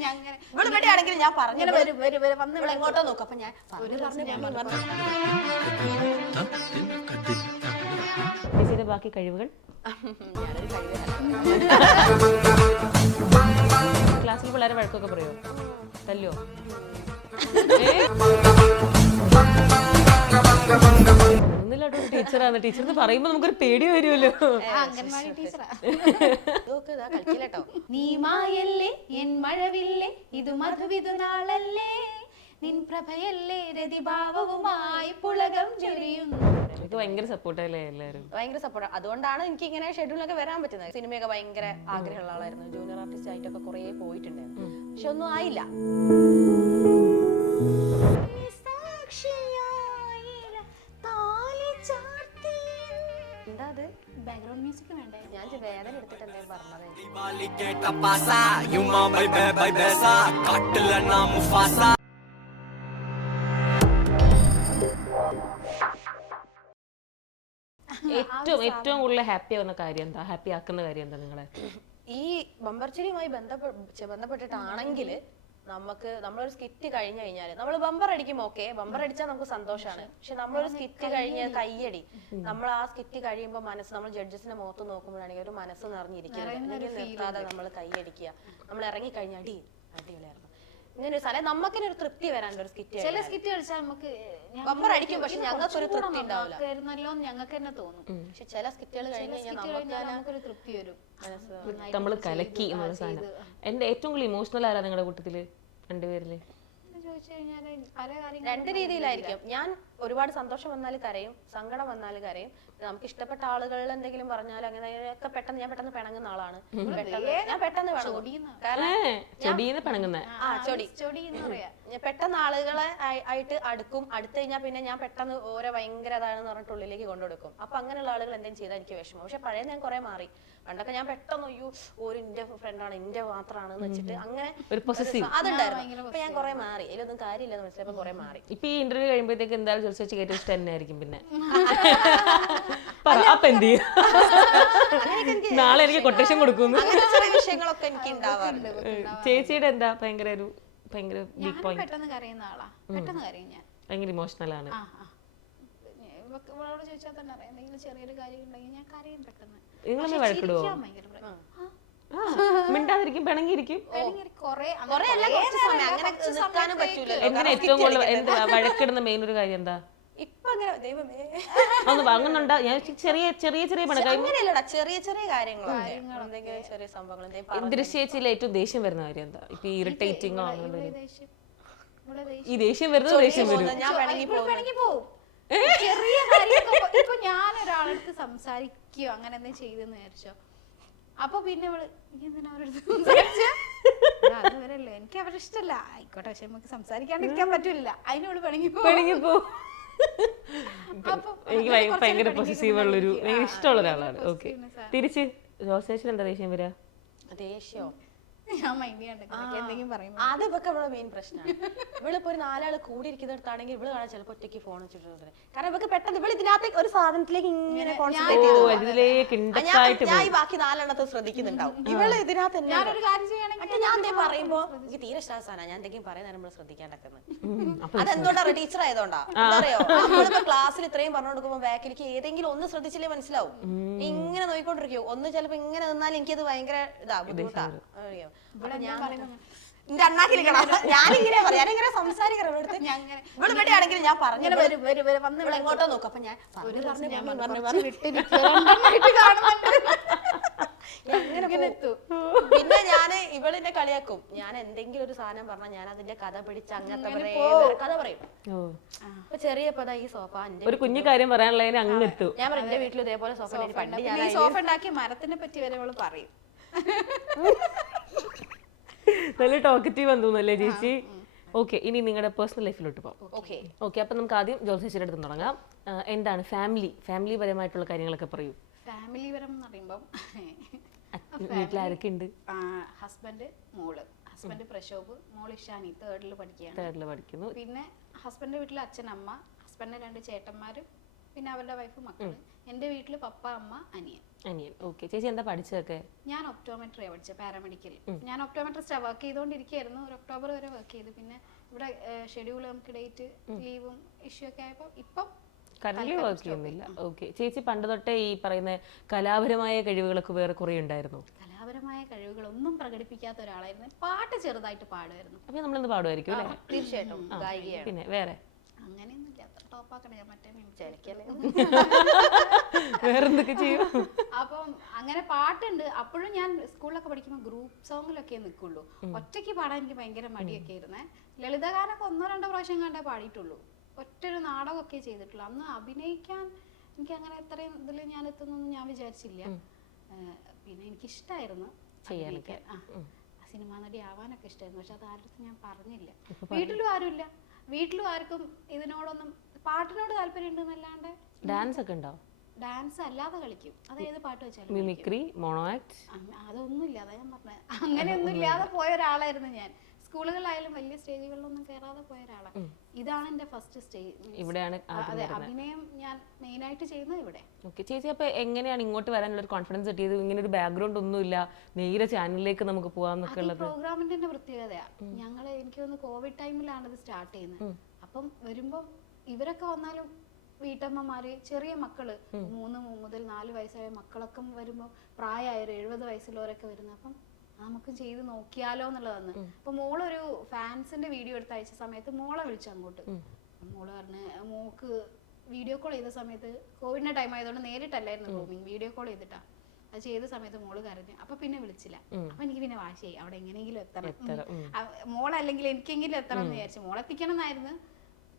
ഇവിടെ ആണെങ്കിൽ ഞാൻ പറഞ്ഞു വന്ന് ഇവിടെ എങ്ങോട്ടോ നോക്കും. അപ്പൊ ഞാൻ ചേച്ചിയുടെ ബാക്കി കഴിവുകൾ ക്ലാസ്സിൽ പിള്ളേരെ വഴക്കൊക്കെ പറയോ? തല്ലോ? ടീച്ചറാണ്. ടീച്ചർ പറയുമ്പോ നമുക്കൊരു പേടി വരുമല്ലോ. അംഗൻവാടി ടീച്ചറാ. നീ മായല്ലേ എൻ മഴവില്ലേ ഇത് മധുവിധുനാളല്ലേ നിൻ പ്രഭയല്ലേ രതിഭാവവുമായി പുളകം ചൊരിയുന്നു. എനിക്ക് ഭയങ്കര സപ്പോർട്ടല്ലേ എല്ലാവരും? ഭയങ്കര സപ്പോർട്ട്. അതുകൊണ്ടാണ് എനിക്ക് ഇങ്ങനെ ഷെഡ്യൂളൊക്കെ വരാൻ പറ്റുന്നത്. സിനിമയൊക്കെ ഭയങ്കര ആഗ്രഹമുള്ള ആളായിരുന്നു. ജൂനിയർ ആർട്ടിസ്റ്റ് ആയിട്ടൊക്കെ കുറെ പോയിട്ടുണ്ടായിരുന്നു. പക്ഷെ ഒന്നും ആയില്ല. എന്താ അത്? ബാക്ക്ഗ്രൗണ്ട് മ്യൂസിക് വേണ്ടേ? ഞാൻ വേദന എടുത്തിട്ടല്ലേ പറഞ്ഞത്. ഏറ്റവും കൂടുതൽ ഹാപ്പി ആവുന്ന കാര്യം എന്താ? ഹാപ്പി ആക്കുന്ന കാര്യം എന്താ നിങ്ങളെ? ഈ ബമ്പർച്ചിരിയുമായി ബന്ധപ്പെട്ടിട്ടാണെങ്കിൽ നമ്മളൊരു സ്കിറ്റ് കഴിഞ്ഞു കഴിഞ്ഞാൽ നമ്മൾ ബമ്പർ അടിക്കും. ഓക്കെ, ബമ്പർ അടിച്ചാൽ നമുക്ക് സന്തോഷമാണ്. പക്ഷെ നമ്മളൊരു സ്കിറ്റ് കഴിഞ്ഞ് കയ്യടി, നമ്മൾ ആ സ്കിറ്റ് കഴിയുമ്പോൾ മനസ്സ്, നമ്മൾ ജഡ്ജസിന്റെ മുഖത്ത് നോക്കുമ്പോഴാണെങ്കിൽ ഒരു മനസ്സ് നിറഞ്ഞിരിക്കുക, നിർത്താതെ നമ്മൾ കൈയടിക്കുക, നമ്മൾ ഇറങ്ങി കഴിഞ്ഞ അടിപൊളിയായിരുന്നു. ഇങ്ങനെ ഒരു സ്ഥലം നമുക്കൊരു തൃപ്തി വരാനുള്ള ഒരു സ്കിറ്റ്. ചില സ്കിറ്റ് കളിച്ചാൽ നമുക്ക് ബമ്പർ അടിക്കും, പക്ഷെ ഞങ്ങൾക്ക് ഒരു തൃപ്തി ഉണ്ടാവില്ല. ഞങ്ങൾക്ക് തന്നെ തോന്നും. പക്ഷെ ചില സ്കിറ്റുകൾ കഴിഞ്ഞ് കഴിഞ്ഞാൽ നമുക്കൊരു തൃപ്തി വരും. നമ്മള് കലക്കി എന്നുള്ള സാധനം. എന്റെ ഏറ്റവും കൂടുതൽ ഇമോഷണൽ ആരാ നിങ്ങളുടെ കൂട്ടത്തില് രണ്ടുപേരില്? രണ്ട് രീതിയിലായിരിക്കും. ഞാൻ ഒരുപാട് സന്തോഷം വന്നാൽ കരയും, സങ്കടം വന്നാൽ കരയും. നമുക്ക് ഇഷ്ടപ്പെട്ട ആളുകളിൽ എന്തെങ്കിലും പറഞ്ഞാൽ അങ്ങനെയൊക്കെ പെട്ടെന്ന് ഞാൻ പിണങ്ങുന്ന ആളാണ്. ഞാൻ പെട്ടെന്ന് പെട്ടെന്ന് ആളുകളെ ആയിട്ട് അടുക്കും. അടുത്ത് കഴിഞ്ഞാൽ പിന്നെ ഞാൻ പെട്ടെന്ന് ഓരോ ഭയങ്കര അതാണെന്ന് പറഞ്ഞിട്ട് ഉള്ളിലേക്ക് കൊണ്ടുകൊടുക്കും. അപ്പൊ അങ്ങനെയുള്ള ആളുകൾ എന്തെങ്കിലും ചെയ്താൽ എനിക്ക് വിഷമം. പക്ഷെ പഴയ ഞാൻ കുറെ മാറി. പണ്ടൊക്കെ ഞാൻ പെട്ടെന്ന് എന്റെ ഫ്രണ്ടാണ്, എന്റെ മാത്രമാണെന്ന് വെച്ചിട്ട് അങ്ങനെ അതുണ്ടായിരുന്നു. അപ്പൊ ഞാൻ കുറെ മാറി. ഇതിലൊന്നും കാര്യമില്ലെന്ന് മനസ്സിലായപ്പോ കുറെ മാറി. ഇപ്പൊ ഈ ഇന്റർവ്യൂ കഴിയുമ്പോഴത്തേക്ക് എന്തായാലും ചോദിച്ചു ഏറ്റവും ഇഷ്ടം തന്നെ ആയിരിക്കും. പിന്നെ അപ്പൊ എന്ത് ചെയ്യും? നാളെ എനിക്ക് കൊട്ടേഷൻ കൊടുക്കുന്നു. വിഷയങ്ങളൊക്കെ എനിക്ക് ഉണ്ടാവാറുണ്ട്. ചേച്ചിയുടെ എന്താ ഭയങ്കര വീക്ക് പോയിന്റ്? പെട്ടെന്ന് കരയുന്ന ആളാ. പെട്ടെന്ന് കരയും ഞാൻ. ഭയങ്കര ഇമോഷണൽ ആണ്. ഇവളോട് ചോദിച്ചാൽ തന്നെ അറിയാം. എന്തെങ്കിലും ചെറിയൊരു കാര്യം ഉണ്ടെങ്കിൽ ഞാൻ കരയും പെട്ടെന്ന്. നിങ്ങളെ വഴക്കിടുവോ? മിണ്ടാതിരിക്കും, പിണങ്ങിയിരിക്കും. എങ്ങനെ ഏറ്റവും കൂടുതൽ എന്താ വഴക്കിടുന്ന മെയിൻ ഒരു കാര്യം എന്താ? ഒന്ന് വാങ്ങുന്നുണ്ടോ? ഞാൻ ചെറിയ ചെറിയ ചെറിയ ദൃശ്യേച്ചിയിൽ ഏറ്റവും ദേഷ്യം വരുന്ന കാര്യം എന്താ? ഇപ്പൊ ഇറിറ്റേറ്റിംഗോ ഈ ദേഷ്യം വരുന്നത് ദേഷ്യം വരും. ചെറിയ കാര്യമൊക്കെ ഇപ്പൊ ഞാൻ ഒരാളടുത്ത് സംസാരിക്കോ അങ്ങനെ എന്തെങ്കിലും ചെയ്തെന്ന് വിചാരിച്ചോ, അപ്പൊ പിന്നെ എന്തിനാ അവരടുത്ത് സംസാരിച്ച അതുവരല്ലേ, എനിക്ക് അവരെ ഇഷ്ടമല്ല, ആയിക്കോട്ടെ, പക്ഷെ നമുക്ക് സംസാരിക്കാണ്ടിരിക്കാൻ പറ്റൂല, അതിനോട് പിണങ്ങിപ്പോ. എനിക്ക് ഭയങ്കര പോസിറ്റീവ് ഉള്ളൊരു ഭയങ്കര ഇഷ്ടമുള്ള ഒരാളാണ്. ഓക്കെ, തിരിച്ച് ജോസേച്ചിന് എന്താ ദേഷ്യം വരാ? ദേഷ്യോ അതൊക്കെ മെയിൻ പ്രശ്നമാണ്. ഇവളിപ്പോ ഒരു നാലാള് കൂടി ഇരിക്കുന്നിടത്താണെങ്കിൽ ഇവള് കാണാൻ ചിലപ്പോ ഒറ്റയ്ക്ക് ഫോൺ വെച്ചിട്ടുണ്ട്. കാരണം ഇവക്ക് പെട്ടെന്ന് ഇവള് ഇതിനകത്ത് ഒരു സാധനത്തിലേക്ക് ഇങ്ങനെ ഞാൻ ഈ ബാക്കി നാലെണ്ണത്തെ ശ്രദ്ധിക്കുന്നുണ്ടാവും. ഇവള് ഇതിനകത്ത് ഞാൻ പറയുമ്പോ എനിക്ക് തീരെ ഇഷ്ടമായ സാധനം ഞാൻ എന്തെങ്കിലും പറയുന്ന നമ്മൾ ശ്രദ്ധിക്കാണ്ടക്കുന്നത്. അതെന്തുകൊണ്ടാ? ടീച്ചർ ആയതുകൊണ്ടാ. അറിയോ, നമ്മളിപ്പോ ക്ലാസ്സിൽ ഇത്രയും പറഞ്ഞു കൊടുക്കുമ്പോ ബാക്കിലേക്ക് ഏതെങ്കിലും ഒന്ന് ശ്രദ്ധിച്ചില്ലേ മനസ്സിലാവും. ഇങ്ങനെ നോക്കിക്കൊണ്ടിരിക്കും. ഒന്ന് ചിലപ്പോ ഇങ്ങനെ നിന്നാൽ എനിക്കത് ഭയങ്കര ബുദ്ധിമുട്ടാ. അറിയോ, ഞാനിങ്ങനെ പറയാനിങ്ങനെ സംസാരിക്കണം. ഇവിടെയാണെങ്കിൽ ഞാൻ പറഞ്ഞു എങ്ങോട്ടോ നോക്കും. അപ്പൊ ഞാൻ പിന്നെ ഞാന് ഇവളിനെ കളിയാക്കും. ഞാൻ എന്തെങ്കിലും ഒരു സാധനം പറഞ്ഞാൽ ഞാൻ അതിന്റെ കഥ പിടിച്ച് അങ്ങനത്തെ കഥ പറയും. അപ്പൊ ചെറിയ ഈ സോഫ ഒരു കുഞ്ഞു കാര്യം പറയാനുള്ളതിന് അങ്ങ് എത്തും. ഞാൻ എന്റെ വീട്ടിൽ ഇതേപോലെ സോഫ സോഫ ഉണ്ടാക്കി മരത്തിനെ പറ്റി വരെ അവള് പറയും. നല്ല ടോക്കറ്റീവ് വന്നു തോന്നുന്നല്ലേ ചേച്ചി? ഓക്കെ, ഇനി നിങ്ങളുടെ പേഴ്സണൽ ലൈഫിലോട്ട് പോകാം. ഓക്കെ, അപ്പൊ നമുക്ക് ആദ്യം ജോസേച്ചിയുടെ അടുത്ത് തുടങ്ങാം. എന്താണ് ഫാമിലി പരമായിട്ടുള്ള കാര്യങ്ങളൊക്കെ പറയൂ. ഫാമിലി പരം എന്ന് പറയുമ്പം വീട്ടിലാരൊക്കെ ഉണ്ട്? ഹസ്ബൻഡ്, മോള്. ഹസ്ബൻഡ് പ്രശോഭ്, മോള് ഇഷാനി തേർഡിൽ പഠിക്കുന്നു. പിന്നെ ഹസ്ബൻഡിന്റെ വീട്ടിൽ അച്ഛൻ, അമ്മ, ഹസ്ബൻഡിന്റെ 2 ചേട്ടന്മാരും പിന്നെ അവരുടെ വൈഫ്, മക്കള്. എന്റെ വീട്ടില് പപ്പ, അമ്മ, അനിയൻ. അനിയൻ. ഓക്കെ. ചേച്ചി എന്താ പഠിച്ചതൊക്കെ? ഞാൻ ഒപ്റ്റോമെട്രി പഠിച്ച പാരാമെഡിക്കൽ. ഞാൻ ഒപ്റ്റോമെട്രിസ്റ്റ് വർക്ക് ചെയ്തുകൊണ്ടിരിക്കുകയായിരുന്നു. ഒരു ഒക്ടോബർ വരെ വർക്ക് ചെയ്തു. പിന്നെ ഇവിടെ ഷെഡ്യൂൾ നമുക്ക് ഡേറ്റ് ലീവും ഇഷ്യൂ ഒക്കെ ആയപ്പോൾ ഇപ്പം കറന്റ് വർക്ക് ചെയ്യുന്നില്ല. ഓക്കെ. ചേച്ചി പണ്ട് തൊട്ടേ ഈ പറയുന്ന കലാപരമായ കഴിവുകളൊക്കെ വേറെ കുറെ ഉണ്ടായിരുന്നു? കലാപരമായ കഴിവുകളൊന്നും പ്രകടിപ്പിക്കാത്ത ഒരാളായിരുന്നു. പാട്ട് ചെറുതായിട്ട് പാടുമായിരുന്നു. അപ്പൊ നമ്മളെന്ത് പാടുമായിരിക്കും അല്ലേ? തീർച്ചയായിട്ടും ഗായികയാണ്. പിന്നെ വേറെ അങ്ങനെയൊന്നുമില്ല. അത്ര ടോപ്പാക്കണേ ഞാൻ മറ്റേ വേറെന്തൊക്കെ ചെയ്യും? അപ്പം അങ്ങനെ പാട്ടുണ്ട്. അപ്പോഴും ഞാൻ സ്കൂളിലൊക്കെ പഠിക്കുമ്പോൾ ഗ്രൂപ്പ് സോങ്ങിലൊക്കെ നിൽക്കുള്ളൂ. ഒറ്റയ്ക്ക് പാടാൻ എനിക്ക് ഭയങ്കര മടിയൊക്കെ ആയിരുന്നേ. ലളിതഗാനൊക്കെ 1-2 പ്രാവശ്യം കണ്ടേ പാടിയിട്ടുള്ളൂ. ഒറ്റൊരു നാടകമൊക്കെ ചെയ്തിട്ടുള്ളൂ. അന്ന് അഭിനയിക്കാൻ എനിക്ക് അങ്ങനെ എത്രയും ഇതിൽ ഞാൻ എത്തുന്നൊന്നും ഞാൻ വിചാരിച്ചില്ല. പിന്നെ എനിക്കിഷ്ടമായിരുന്നു ചെയ്യാനൊക്കെ. സിനിമാ നടി ആവാനൊക്കെ ഇഷ്ടമായിരുന്നു. പക്ഷെ അത് ആരുടെ ഞാൻ പറഞ്ഞില്ല. വീട്ടിലും ആരുമില്ല. വീട്ടിലും ആർക്കും ഇതിനോടൊന്നും പാട്ടിനോട് താല്പര്യം ഉണ്ടെന്നല്ലാണ്ട്. ഡാൻസ് ഒക്കെ ഉണ്ടോ? ഡാൻസ് അല്ലാതെ കളിക്കും. അതായത് പാട്ട് വെച്ചാലും മിമിക്രി, മോണോ ആക്ട് അതൊന്നും ഇല്ല. അതാ ഞാൻ പറഞ്ഞത്. അങ്ങനെയൊന്നും ഇല്ലാതെ പോയ ഒരാളായിരുന്നു ഞാൻ. സ്കൂളുകളിലായാലും വലിയ സ്റ്റേജുകളിലൊന്നും കയറാതെ പോയ ഒരാളാണ്. ഇതാണ് എന്റെ ഫസ്റ്റ് സ്റ്റേജ്. ഇവിടെയാണ് അതെ, അഭിനയം ഞാൻ മെയിൻ ആയിട്ട് ചെയ്യുന്നത് ഇവിടെ. ഓക്കെ. ചേച്ചി അപ്പൊ എങ്ങനെയാണ് ഇങ്ങോട്ട് വരാനുള്ള ഒരു കോൺഫിഡൻസ് കിട്ടിയത്? ഇങ്ങനെ ഒരു ബാക്ക്ഗ്രൗണ്ട് ഒന്നുമില്ല, നേരെ ചാനലിലേക്ക് നമുക്ക് പോകാന്നൊക്കെ ഉള്ളത് പ്രോഗ്രാമിന്റെ തന്നെ പ്രത്യേകതയാ. ഞങ്ങള് എനിക്ക് തോന്നുന്നു കോവിഡ് ടൈമിലാണ് ഇത് സ്റ്റാർട്ട് ചെയ്യുന്നത്. അപ്പം വരുമ്പം ഇവരൊക്കെ വന്നാലും വീട്ടമ്മമാര്, ചെറിയ മക്കള് 3 മുതൽ 4 വയസ്സായ മക്കളൊക്കെ വരുമ്പോ പ്രായമായൊരു 70 വയസ്സുള്ളവരൊക്കെ വരുന്നത്. അപ്പം നമുക്ക് ചെയ്ത് നോക്കിയാലോ എന്നുള്ളതാണ്. അപ്പൊ മോളൊരു ഫാൻസിന്റെ വീഡിയോ എടുത്ത് അയച്ച സമയത്ത് മോളെ വിളിച്ചു അങ്ങോട്ട്. മോള് പറഞ്ഞ് മോക്ക് വീഡിയോ കോൾ ചെയ്ത സമയത്ത് കോവിഡിന്റെ ടൈം ആയതുകൊണ്ട് നേരിട്ടല്ലായിരുന്നു റൂമിങ്, വീഡിയോ കോൾ ചെയ്തിട്ടാ അത് ചെയ്ത സമയത്ത് മോള് കരഞ്ഞു. അപ്പൊ പിന്നെ വിളിച്ചില്ല. അപ്പൊ എനിക്ക് പിന്നെ വാശിയായി, അവിടെ എങ്ങനെയെങ്കിലും എത്തണം, മോളല്ലെങ്കിൽ എനിക്കെങ്കിലും എത്തണം എന്ന് വിചാരിച്ചു. മോളെത്തിക്കണം എന്നായിരുന്നു.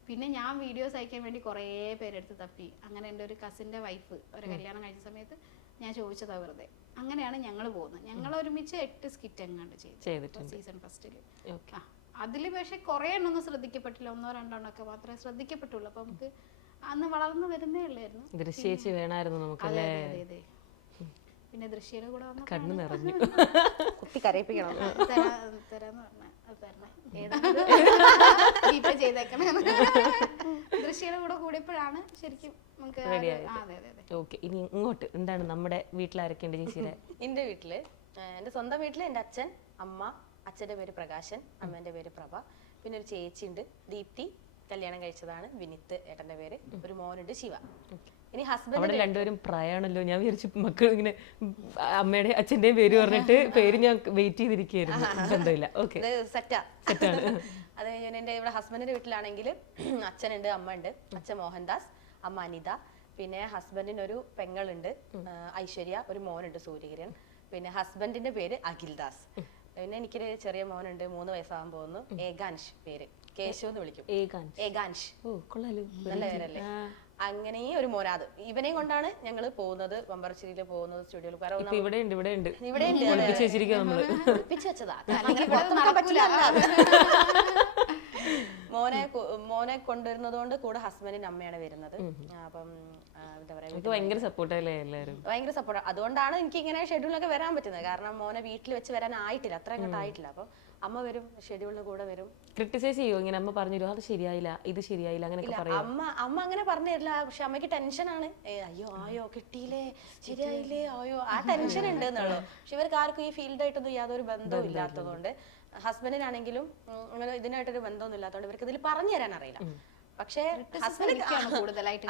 പിന്നെ ഞാൻ വീഡിയോസ് അയക്കാൻ വേണ്ടി കുറേ പേരെടുത്ത് തപ്പി. അങ്ങനെ എൻ്റെ ഒരു കസിൻ്റെ വൈഫ് ഒരു കല്യാണം കഴിച്ച സമയത്ത് ഞാൻ ചോദിച്ചതാ വെറുതെ. അങ്ങനെയാണ് ഞങ്ങൾ പോകുന്നത്. ഞങ്ങൾ ഒരുമിച്ച് 8 സ്കിറ്റ് എങ്ങാണ്ട് ചെയ്തിട്ടുണ്ട് സീസൺ ഫസ്റ്റില്. അതിൽ പക്ഷെ കുറേ എണ്ണൊന്നും ശ്രദ്ധിക്കപ്പെട്ടില്ല. 1-2 ഒക്കെ മാത്രമേ ശ്രദ്ധിക്കപ്പെട്ടുള്ളൂ. അപ്പൊ നമുക്ക് അന്ന് വളർന്നു വരുന്നേ ഉള്ളായിരുന്നു. ദൃശ്യേച്ചി വേണമായിരുന്നു നമുക്ക്. അതെ. പിന്നെ ദൃശ്യയുടെ കൂടെ വന്ന കണ്ണു നിറഞ്ഞു. കുത്തി കരയിപ്പിക്കണം. തരാന്ന് പറഞ്ഞ ദൃശ്യയുടെ കൂടെ കൂടിയപ്പോഴാണ് ശരിക്കും നമുക്ക്. ഓക്കെ. ഇനി ഇങ്ങോട്ട് എന്താണ് നമ്മുടെ വീട്ടിലാരൊക്കെ ഉണ്ട് ചേച്ചിയുടെ? എന്റെ വീട്ടില്, എന്റെ സ്വന്തം വീട്ടില് എന്റെ അച്ഛൻ, അമ്മ. അച്ഛന്റെ പേര് പ്രകാശൻ, അമ്മേന്റെ പേര് പ്രഭ. പിന്നെ ഒരു ചേച്ചി ഉണ്ട്, ദീപ്തി. കല്യാണം കഴിച്ചതാണ്. വിനിത്ത് ഏട്ടന്റെ പേര്. ഒരു മോനുണ്ട്, ശിവ. ഇനി ഹസ്ബൻഡ് രണ്ടുപേരും പ്രായമാണല്ലോ. ഞാൻ വിചാരിച്ചു മക്കൾ ഇങ്ങനെ അമ്മയുടെ അച്ഛന്റെയും പേര് പറഞ്ഞിട്ട് പേര് ഞാൻ വെയിറ്റ് ചെയ്തിരിക്കുകയായിരുന്നു. ബന്ധമില്ല. ഓക്കെ, സെറ്റാണ്. അത് കഴിഞ്ഞ് എന്റെ ഇവിടെ ഹസ്ബൻഡിന്റെ വീട്ടിലാണെങ്കിൽ അച്ഛനുണ്ട്, അമ്മ ഉണ്ട്. അച്ഛൻ മോഹൻദാസ്, അമ്മ അനിത. പിന്നെ ഹസ്ബൻഡിന് ഒരു പെങ്ങളുണ്ട്, ഐശ്വര്യ. ഒരു മോനുണ്ട്, സൂര്യകിരൺ. പിന്നെ ഹസ്ബൻഡിന്റെ പേര് അഖിൽദാസ്. പിന്നെ എനിക്കൊരു ചെറിയ മോനുണ്ട്, 3 വയസ്സാകാൻ പോകുന്നു. ഏകാൻഷ് പേര്. കേശു എന്ന് വിളിക്കും. ഏകാൻഷ്. നല്ല പേരല്ലേ? അങ്ങനെ ഒരു മോനാത്. ഇവനെയും കൊണ്ടാണ് ഞങ്ങൾ പോകുന്നത്, ബമ്പർശ്ശേരിയിൽ പോകുന്നത്, സ്റ്റുഡിയോയിൽ. മോനെ കൊണ്ടുവരുന്നത് കൊണ്ട് കൂടെ ഹസ്ബൻഡിന്റെ അമ്മയാണ് വരുന്നത്. അപ്പം എന്താ പറയാ, ഭയങ്കര സപ്പോർട്ടല്ലേ എല്ലാവരും? ഭയങ്കര സപ്പോർട്ട്. അതുകൊണ്ടാണ് എനിക്ക് ഇങ്ങനെ ഷെഡ്യൂളിലൊക്കെ വരാൻ പറ്റുന്നത്. കാരണം മോനെ വീട്ടിൽ വെച്ച് വരാൻ ആയിട്ടില്ല, അത്ര അങ്ങോട്ട് ആയിട്ടില്ല. അപ്പൊ അമ്മ വരും, ഷെഡ്യൂളിന് കൂടെ വരും. ക്രിട്ടിസൈസ് ചെയ്യോ ഇങ്ങനെ? അമ്മ പറഞ്ഞു അത് ശരിയായില്ല, ഇത് ശരിയായില്ല, അങ്ങനെയൊക്കെ പറയും? അമ്മ അങ്ങനെ പറഞ്ഞു തരില്ല. പക്ഷെ അമ്മയ്ക്ക് ടെൻഷനാണ്. അയ്യോ ആയോ, കിട്ടിയില്ലേ, ശരിയായില്ലേ, ആയോ, ആ ടെൻഷൻ ഉണ്ട് എന്നുള്ളൂ. പക്ഷെ ഇവർക്ക് ആർക്കും ഈ ഫീൽഡായിട്ടൊന്നും യാതൊരു ബന്ധവും ഇല്ലാത്തതുകൊണ്ട്, ഹസ്ബൻഡിനാണെങ്കിലും അങ്ങനെ ഇതിനായിട്ടൊരു ബന്ധമൊന്നും ഇല്ലാത്തതുകൊണ്ട് ഇവർക്ക് ഇതിൽ പറഞ്ഞു തരാൻ അറിയില്ല. പക്ഷേ കൂടുതലായിട്ട്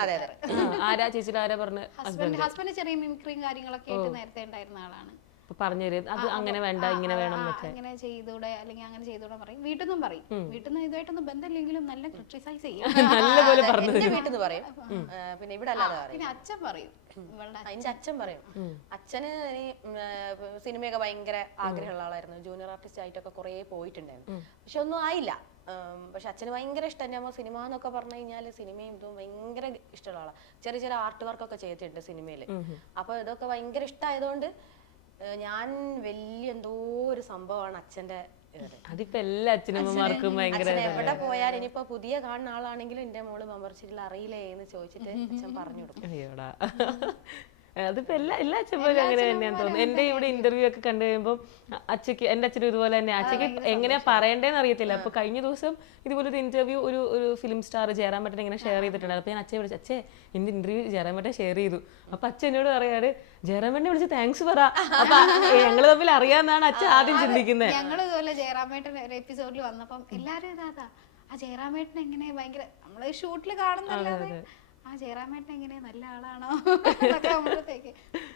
ഹസ്ബൻഡ് ചെറിയ മിമിക്രിയും കാര്യങ്ങളൊക്കെ ആയിട്ട് നേരത്തെ ഉണ്ടായിരുന്ന ആളാണ്. പറഞ്ഞു അത് അങ്ങനെ വേണ്ട, ഇങ്ങനെ വേണം, അങ്ങനെ ചെയ്തൂടെ, അല്ലെങ്കിൽ അങ്ങനെ ചെയ്തൂടെ പറയും. വീട്ടിൽ നിന്നും പറയും. വീട്ടിൽ നിന്ന് ഇതുമായിട്ടൊന്നും ബന്ധമില്ലെങ്കിലും നല്ല ക്രിട്ടിസൈസ് ചെയ്യും. നല്ലപോലെ പറഞ്ഞു വീട്ടിൽ നിന്ന് പറയും. പിന്നെ ഇവിടെ അല്ലാതെ പിന്നെ അച്ഛൻ പറയും. എന്റെ അച്ഛൻ പറയും. അച്ഛന് ഈ സിനിമയൊക്കെ ഭയങ്കര ആഗ്രഹമുള്ള ആളായിരുന്നു. ജൂനിയർ ആർട്ടിസ്റ്റ് ആയിട്ടൊക്കെ കുറെ പോയിട്ടുണ്ടായിരുന്നു. പക്ഷെ ഒന്നും ആയില്ല. പക്ഷെ അച്ഛന് ഭയങ്കര ഇഷ്ടം. ഞാൻ സിനിമ എന്നൊക്കെ പറഞ്ഞു കഴിഞ്ഞാല് സിനിമയും ഇതും ഭയങ്കര ഇഷ്ടമുള്ള ആളാണ്. ചെറിയ ആർട്ട് വർക്കൊക്കെ ചെയ്തിട്ടുണ്ട് സിനിമയില്. അപ്പൊ ഇതൊക്കെ ഭയങ്കര ഇഷ്ടമായതുകൊണ്ട് ഞാൻ വലിയ എന്തോ ഒരു സംഭവമാണ് അച്ഛന്റെ. അതിപ്പോ എല്ലാ അച്ഛനമ്മമാർക്കും ഭയങ്കര. എവിടെ പോയാൽ ഇനിയിപ്പോ പുതിയ കാണുന്ന ആളാണെങ്കിലും എന്റെ മോള് ബമ്പർശ്ശേരിയിൽ അറിയില്ലേ എന്ന് ചോദിച്ചിട്ട് അച്ഛൻ പറഞ്ഞു കൊടുക്കും. അതിപ്പോ എല്ലാ അച്ഛന്മാരും അങ്ങനെ തന്നെയാന്ന് തോന്നുന്നു. എന്റെ ഇവിടെ ഇന്റർവ്യൂ ഒക്കെ കണ്ടു കഴിയുമ്പോൾ എന്റെ അച്ഛനും ഇതുപോലെ തന്നെ അച്ഛക്ക് എങ്ങനെയാ പറയണ്ടേന്ന് അറിയത്തില്ല. അപ്പൊ കഴിഞ്ഞ ദിവസം ഇതുപോലൊരു ഇന്റർവ്യൂ ഒരു ഫിലിം സ്റ്റാർ ജയറാമേട്ടൻ ഇങ്ങനെ ഷെയർ ചെയ്തിട്ടുണ്ടായിരുന്നു. അപ്പൊ ഞാൻ അച്ഛനെ വിളിച്ചു, അച്ഛേ എന്റെ ഇന്റർവ്യൂ ജയറാമേട്ടൻ ഷെയർ ചെയ്തു. അപ്പൊ അച്ഛൻ എന്നോട് പറയാറ് ജയറാമേട്ടനെ വിളിച്ച് താങ്ക്സ് പറ. അപ്പൊ ഞങ്ങള് തമ്മിൽ അറിയാന്നാണ് അച്ഛൻ ആദ്യം ചിന്തിക്കുന്നത്. ഞങ്ങള് ഇതുപോലെ ജയറാമേട്ടൻ ഒരു എപ്പിസോഡിൽ വന്നപ്പം എല്ലാരും ഇതാ ആ ജയറാമേട്ടൻ എങ്ങനെ ഭയങ്കര നമ്മള് ഷൂട്ടില് കാണുന്നല്ലാതെ ആ ജയറാമേട്ടൻ എങ്ങനെ നല്ല ആളാണോ എന്നൊക്കെ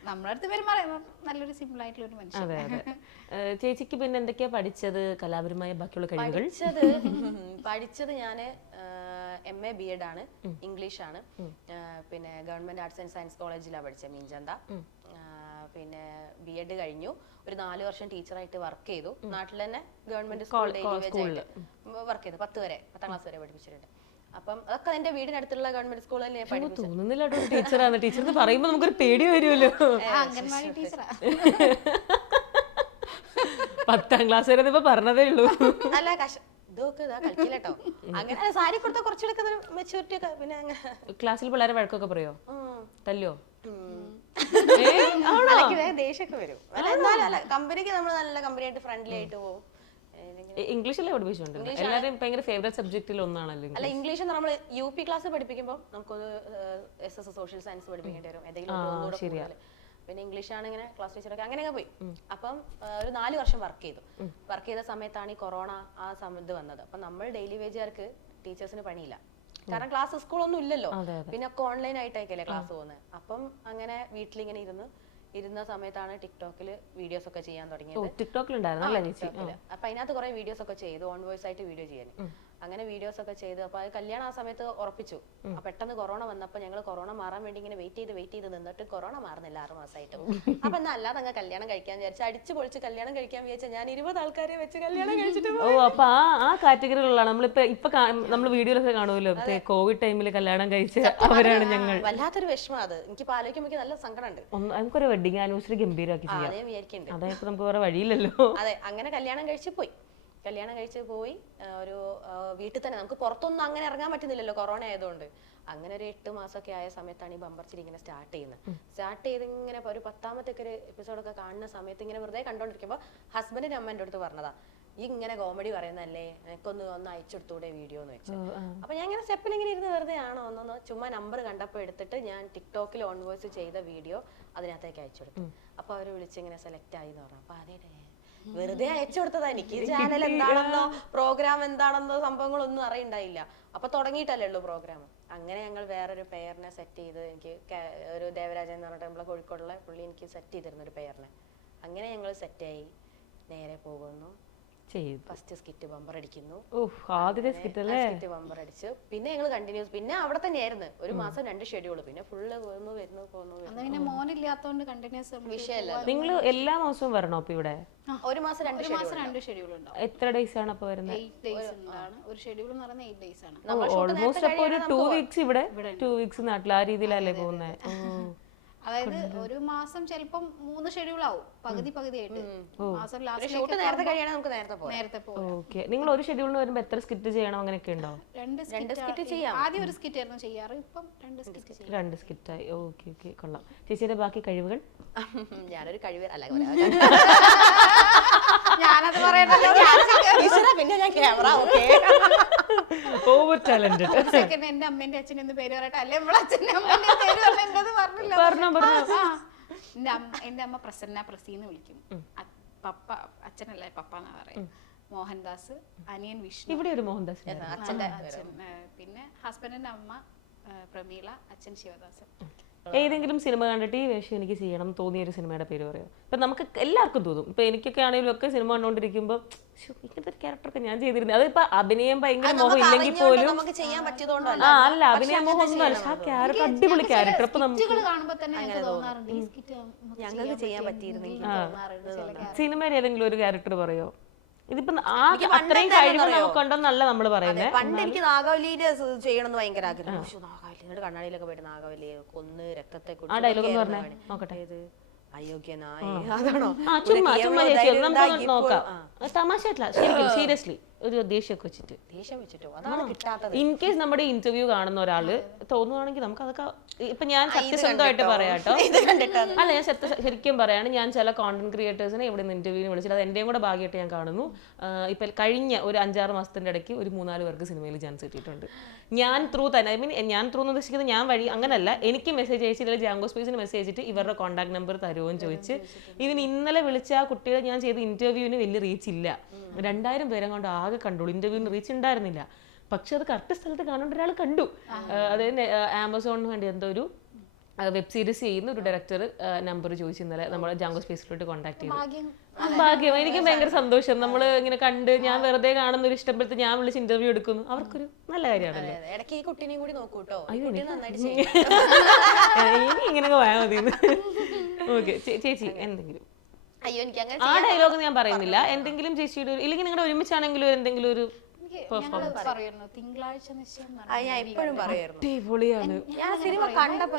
നമ്മളെ അടുത്ത് പെരുമാറും നല്ലൊരു സിമ്പിൾ ആയിട്ടുള്ള ഒരു മനുഷ്യൻ. ചേച്ചിക്ക് പിന്നെ എന്തൊക്കെയാ പഠിച്ചത് കലാപരമായ ബാക്കിയുള്ള കഴിവുകൾ? പഠിച്ചത് ഞാന് MA B.Ed ആണ്, ഇംഗ്ലീഷ് ആണ്. പിന്നെ ഗവൺമെന്റ് ആർട്സ് ആൻഡ് സയൻസ് കോളേജിലാണ് പഠിച്ചത്, മീൻചന്ത. പിന്നെ B.Ed കഴിഞ്ഞു, ഒരു 4 വർഷം ടീച്ചറായിട്ട് വർക്ക് ചെയ്തു. നാട്ടിൽ തന്നെ ഗവൺമെന്റ് സ്കൂൾ ഡെയിലി വേജ് ആയിട്ട് വർക്ക് ചെയ്തു. 10 ക്ലാസ് വരെ പഠിപ്പിച്ചിട്ടുണ്ട്. അപ്പം അതൊക്കെ എന്റെ വീടിനടുത്തുള്ള ഗവൺമെന്റ് സ്കൂളിൽ ഞാൻ പഠിപ്പിച്ചു. തോന്നുന്നില്ല ടീച്ചറാണ്. ടീച്ചർ എന്ന് പറയുമ്പോ നമുക്കൊരു പേടി വരുമല്ലോ. അംഗൻവാടി ടീച്ചറാ. 10ാം ക്ലാസ് വരെ ഇപ്പൊ പറഞ്ഞതേ ഉള്ളൂ. അല്ല ഇതൊക്കെ കളിക്കില്ലട്ടോ. അങ്ങനെ സാരി കൊടുത്ത കുറച്ചുകൂടെ മെച്ചൂരിറ്റി ഒക്കെ. പിന്നെ ക്ലാസ്സിൽ പിള്ളേരെ വഴക്കൊക്കെ പറയോ? തല്ലോ? ദേഷ്യമൊക്കെ വരും. എന്നാലും കമ്പനിക്ക് നമ്മൾ നല്ല കമ്പനിയായിട്ട് ഫ്രണ്ട്ലി ആയിട്ട് പോകും. ഇംഗ്ലീഷല്ലേ പഠിപ്പിച്ചുണ്ട്? എല്ലാവരും ഭയങ്കര ഫേവറേറ്റ് സബ്ജക്റ്റിൽ ഒന്നാണല്ലോ. അല്ല, ഇംഗ്ലീഷ് നമ്മൾ UP ക്ലാസ് പഠിപ്പിക്കുമ്പോൾ നമുക്കൊന്ന് SS സോഷ്യൽ സയൻസ് പഠിപ്പിക്കേണ്ടി വരും, ഏതെങ്കിലും. പിന്നെ ഇംഗ്ലീഷാണ് ഇങ്ങനെ ക്ലാസ് ടീച്ചറൊക്കെ അങ്ങനെയൊക്കെ പോയി. അപ്പം ഒരു 4 വർഷം വർക്ക് ചെയ്ത സമയത്താണ് ഈ കൊറോണ ആ സമയത്ത് വന്നത്. അപ്പൊ നമ്മൾ ഡെയിലി വേജുകാർക്ക് ടീച്ചേഴ്സിന് പണിയില്ല, കാരണം ക്ലാസ് സ്കൂളൊന്നും ഇല്ലല്ലോ. പിന്നെ ഒക്കെ ഓൺലൈൻ ആയിട്ടൊക്കെയല്ലേ ക്ലാസ് പോകുന്നത്. അപ്പം അങ്ങനെ വീട്ടിലിങ്ങനെ ഇരുന്ന സമയത്താണ് ടിക്ടോക്കിൽ വീഡിയോസ് ഒക്കെ ചെയ്യാൻ തുടങ്ങിയത്. അപ്പൊ അതിനകത്ത് കുറെ വീഡിയോസ് ഒക്കെ ചെയ്തു, ഓൺ വോയിസ് ആയിട്ട് വീഡിയോ ചെയ്യാൻ. അങ്ങനെ വീഡിയോസ് ഒക്കെ ചെയ്ത് അപ്പൊ അത് കല്യാണം ആ സമയത്ത് ഉറപ്പിച്ചു. പെട്ടെന്ന് കൊറോണ വന്നപ്പോ ഞങ്ങൾ കൊറോണ മാറാൻ വേണ്ടി ഇങ്ങനെ വെയിറ്റ് ചെയ്ത് നിന്നിട്ട് കൊറോണ മാറുന്നില്ല 6 മാസമായിട്ട്. അപ്പൊ എന്നാ അല്ലാതെ അങ്ങ് കല്യാണം കഴിക്കാൻ വിചാരിച്ചു, അടിച്ചു പൊളിച്ച് കല്യാണം കഴിക്കാൻ വിചാരിച്ചാൽ ഞാൻ 20 ആൾക്കാരെ വെച്ച് കല്യാണം കഴിച്ചിട്ട്. അപ്പൊ ആ കാറ്റഗറിയിലുള്ള നമ്മളിപ്പോ നമ്മൾ വീഡിയോയിലൊക്കെ കാണുമല്ലോ, കോവിഡ് ടൈമിൽ കല്യാണം കഴിച്ച് അവരാണ് ഞങ്ങൾ. വല്ലാത്തൊരു വിഷമം അത്. എനിക്ക് ആലോചിക്കുമ്പോൾ നല്ല സങ്കടമുണ്ട്. നമുക്കൊരു വെഡിങ് ആനിവേഴ്സറി ഗംഭീരമാക്കി ചെയ്യാം. അതായത് നമുക്ക് വേറെ വഴിയില്ലല്ലോ. അതെ, അങ്ങനെ കല്യാണം കഴിച്ച് പോയി. ഒരു വീട്ടിൽ തന്നെ, നമുക്ക് പുറത്തൊന്നും അങ്ങനെ ഇറങ്ങാൻ പറ്റുന്നില്ലല്ലോ കൊറോണ ആയതുകൊണ്ട്. അങ്ങനെ ഒരു 8 മാസമൊക്കെ ആയ സമയത്താണ് ഈ ബമ്പർച്ചിരി ഇങ്ങനെ സ്റ്റാർട്ട് ചെയ്ത് ഇങ്ങനെ ഒരു 10ാമത്തെ ഒരു എപ്പിസോഡൊക്കെ കാണുന്ന സമയത്ത് ഇങ്ങനെ വെറുതെ കണ്ടോണ്ടിരിക്കുമ്പോ ഹസ്ബൻഡിന്റെ അമ്മ എൻ്റെ അടുത്ത് പറഞ്ഞതാ, ഈ ഇങ്ങനെ കോമഡി പറയുന്നല്ലേ, എനിക്കൊന്ന് അയച്ചെടുത്തൂടെ വീഡിയോ എന്ന് വെച്ചു. അപ്പൊ ഞാൻ ഇങ്ങനെ സ്റ്റെപ്പിൽ ഇങ്ങനെ ഇരുന്ന് വെറുതെ ആണോ ഒന്നൊന്ന് ചുമ്മാ നമ്പർ കണ്ടപ്പോൾ എടുത്തിട്ട് ഞാൻ ടിക്ടോക്കിൽ ഓൺ വോയിസ് ചെയ്ത വീഡിയോ അതിനകത്തേക്ക് അയച്ചെടുത്തു. അപ്പൊ അവര് വിളിച്ചിങ്ങനെ സെലക്ട് ആയി എന്ന് പറഞ്ഞു. അപ്പൊ അതേ വെറുതെ അയച്ചു കൊടുത്തതാ. എനിക്ക് ചാനൽ എന്താണെന്നോ പ്രോഗ്രാം എന്താണെന്നോ സംഭവങ്ങളൊന്നും അറിയണ്ടായില്ല. അപ്പൊ തുടങ്ങിയിട്ടല്ലേ ഉള്ളൂ പ്രോഗ്രാം. അങ്ങനെ ഞങ്ങൾ വേറൊരു പെയറിനെ സെറ്റ് ചെയ്ത്, എനിക്ക് ഒരു ദേവരാജൻ എന്ന് പറഞ്ഞിട്ട് നമ്മളെ കോഴിക്കോടുള്ള പുള്ളി എനിക്ക് സെറ്റ് ചെയ്തിരുന്ന ഒരു പെയറിനെ. അങ്ങനെ ഞങ്ങൾ സെറ്റായി നേരെ പോകുന്നു. ഫസ്റ്റ് സ്കിറ്റ് ബമ്പർ അടിക്കുന്നു. സ്കിറ്റ് ബമ്പർ അടിച്ചു. പിന്നെ ഞങ്ങൾ കണ്ടിന്യൂസ്, പിന്നെ അവിടെ തന്നെയായിരുന്നു. 1 മാസം 2 ഷെഡ്യൂൾ. പിന്നെ ഫുള്ള് പോകുന്നു. മോനില്ലാത്തോണ്ട് കണ്ടിന്യൂസ് വിഷയമല്ല. നിങ്ങൾ എല്ലാ മാസവും വരണോ? അപ്പൊ ഇവിടെ 1 മാസം 2 ഷെഡ്യൂൾ ഉണ്ടാവും. എത്ര ഡേയ്സ് ആണ് അപ്പൊ വരുന്നത്? 8 ഡേയ്സ് ആണ് ഒരു ഷെഡ്യൂൾ എന്ന് പറയുന്നത്. 8 ഡേയ്സ് ആണ്. ഓൾമോസ്റ്റ് അപ്പൊ ഒരു 2 വീക്സ് ഇവിടെ, 2 വീക്സ് നാട്ടിൽ, ആ രീതിയിലല്ലേ പോകുന്നത്? അതായത് ഒരു മാസം ചിലപ്പം 3 ഷെഡ്യൂൾ ആവും, പകുതി ആയിട്ട്. മാസം നേരത്തെ ഓക്കെ. നിങ്ങൾ ഒരു ഷെഡ്യൂളിന് വരുമ്പോ എത്ര സ്കിറ്റ് ചെയ്യണം അങ്ങനെയൊക്കെ ഉണ്ടോ? 2 സ്കിറ്റ് ചെയ്യാം. ആദ്യം ഒരു സ്കിറ്റ് ആയിരുന്നു ചെയ്യാറ്, ഇപ്പം 2 സ്കിറ്റായി. ഓക്കെ, കൊള്ളാം. ചേച്ചിയുടെ ബാക്കി കഴിവുകൾ? ഞാനൊരു കഴിവ് അല്ല, ഞാനത് പറയണ്ടല്ലോ. പിന്നെ ഞാൻ ക്യാമറ ഓവർ ടാലന്റഡ്. സെക്കൻഡ് എന്റെ അമ്മേന്റെ അച്ഛൻ എന്ന് പേര് പറയട്ടെ, അല്ലെ നമ്മളെ അച്ഛൻ്റെ അമ്മേന്റെ പേര് പറഞ്ഞത് പറഞ്ഞില്ല. എന്റെ അമ്മ പ്രസന്ന പ്രസീന്ന് വിളിക്കും. പപ്പ അച്ഛനല്ലേ, പപ്പ എന്നാ പറയും. മോഹൻദാസ്, അനിയൻ വിഷ്ണു. ഇവിടെ ഒരു മോഹൻദാസ് അച്ഛൻ. പിന്നെ ഹസ്ബൻഡിന്റെ അമ്മ പ്രമീള, അച്ഛൻ ശിവദാസൻ. ഏതെങ്കിലും സിനിമ കണ്ടിട്ട് ഈ വേഷം എനിക്ക് ചെയ്യണം തോന്നിയ ഒരു സിനിമയുടെ പേര് പറയാം. ഇപ്പൊ നമുക്ക് എല്ലാവർക്കും തോന്നും. ഇപ്പൊ എനിക്കൊക്കെ ആണെങ്കിലും ഒക്കെ സിനിമ കണ്ടുകൊണ്ടിരിക്കുമ്പോ ഇങ്ങനത്തെ ഒരു ക്യാരക്ടറൊക്കെ ഞാൻ ചെയ്തിരുന്നത്. അതിപ്പോ അഭിനയം ഭയങ്കര മോഹം ഇല്ലെങ്കിൽ പോലും അല്ല, അഭിനയ മോഹം ഒന്നുമല്ല, ആ ക്യാരക്ടർ അടിപൊളി ക്യാരക്ടർ. അപ്പൊ നമുക്ക് സിനിമയുടെ ഏതെങ്കിലും ഒരു ക്യാരക്ടർ പറയോ? ഇതിപ്പോ അത്രയും കഴിവ് നമുക്കുണ്ടെന്നല്ല നമ്മള് പറയുന്നത്. പണ്ട് എനിക്ക് നാഗവല്ലിയുടെ ചെയ്യണമെന്ന് ഭയങ്കര ആഗ്രഹം. കണ്ണാടിയിലൊക്കെ പോയിട്ട് നാഗവല്ലിയെ കൊന്ന് രക്തത്തെ അയോഗ്യനായ അതാണോ? ചുമ്മാ നോക്കാം. തമാശയായിട്ടില്ല, ശരിക്കും സീരിയസ്ലി ഒരു ദേഷ്യമൊക്കെ വെച്ചിട്ട്. ദേഷ്യം വെച്ചിട്ടോ? അതാണ് കിട്ടാത്തത്. ഇൻ കേസ് നമ്മുടെ ഇന്റർവ്യൂ കാണുന്ന ഒരാള് തോന്നുവാണെങ്കിൽ നമുക്ക് അതൊക്കെ ഇപ്പൊ ഞാൻ സത്യസന്ധമായിട്ട് പറയാട്ടോ, അല്ല ഞാൻ ശരിക്കും പറയാണ്, ഞാൻ ചില കോണ്ടന്റ് ക്രിയേറ്റേഴ്സിനെ ഇവിടെ നിന്ന് ഇന്റർവ്യൂവിന് വിളിച്ചിട്ട് അത് എന്റെയും കൂടെ ഭാഗ്യമായിട്ട് ഞാൻ കാണുന്നു. ഇപ്പൊ കഴിഞ്ഞ ഒരു 5-6 മാസത്തിന്റെ ഇടയ്ക്ക് ഒരു 3-4 പേർക്ക് സിനിമയിൽ ചാൻസ് കിട്ടിയിട്ടുണ്ട്. ഞാൻ ത്രൂ തന്നെ, ഐ മീൻ ഞാൻ ത്രൂ എന്ന് ഉദ്ദേശിക്കുന്നത് ഞാൻ വഴി അങ്ങനല്ല, എനിക്ക് മെസ്സേജ് അയച്ചിട്ട് ജാങ്കോ സ്പേസിന് മെസ്സേജ് അയച്ചിട്ട് ഇവരുടെ കോൺടാക്ട് നമ്പർ തരുമോ എന്ന് ചോദിച്ച്. ഇതിന് ഇന്നലെ വിളിച്ച ആ കുട്ടികളെ ഞാൻ ചെയ്ത ഇന്റർവ്യൂവിന് വലിയ റീച്ച് ഇല്ല, 2000 പേരെ കൊണ്ട് ആകെ കണ്ടോളൂ, ഇന്റർവ്യൂവിന് റീച്ച് ഉണ്ടായിരുന്നില്ല. പക്ഷെ അത് കറക്റ്റ് സ്ഥലത്ത് കാണേണ്ട ഒരാൾ കണ്ടു. അതായത് ആമസോണിന് വേണ്ടി എന്തോ ഒരു വെബ് സീരീസ് ചെയ്യുന്ന ഒരു ഡയറക്ടർ നമ്പർ ചോദിച്ചു ഇന്നലെ നമ്മുടെ ജാങ്കോ സ്പേസിലോട്ട് കോൺടാക്ട് ചെയ്തു. ഭാഗ്യം, എനിക്കും ഭയങ്കര സന്തോഷം. നമ്മൾ ഇങ്ങനെ കണ്ട് ഞാൻ വെറുതെ കാണുന്ന ഒരു ഇഷ്ടപ്പെടുത്തി ഞാൻ വിളിച്ച് ഇന്റർവ്യൂ എടുക്കുന്നു, അവർക്കൊരു നല്ല കാര്യമാണല്ലോ. ഇടയ്ക്ക് ഈ കുട്ടീനെയും കൂടി നോക്കൂട്ടോ, ഇങ്ങനെയൊക്കെ പോയാൽ മതി. ഓക്കെ ചേച്ചി എന്തെങ്കിലും? അയ്യോ എനിക്ക് അങ്ങനെ ആ ഡയലോഗ് ഞാൻ പറയുന്നില്ല, എന്തെങ്കിലും ചേച്ചിയുടെ ഇല്ലെങ്കിൽ നിങ്ങളുടെ ഒരുമിച്ചാണെങ്കിലും എന്തെങ്കിലും ഒരു തിങ്കളാഴ്ച നിശ്ചയം ഞാൻ എപ്പോഴും പറയായിരുന്നു. അടിപൊളിയാണ്. ഞാൻ സിനിമ കണ്ടപ്പോ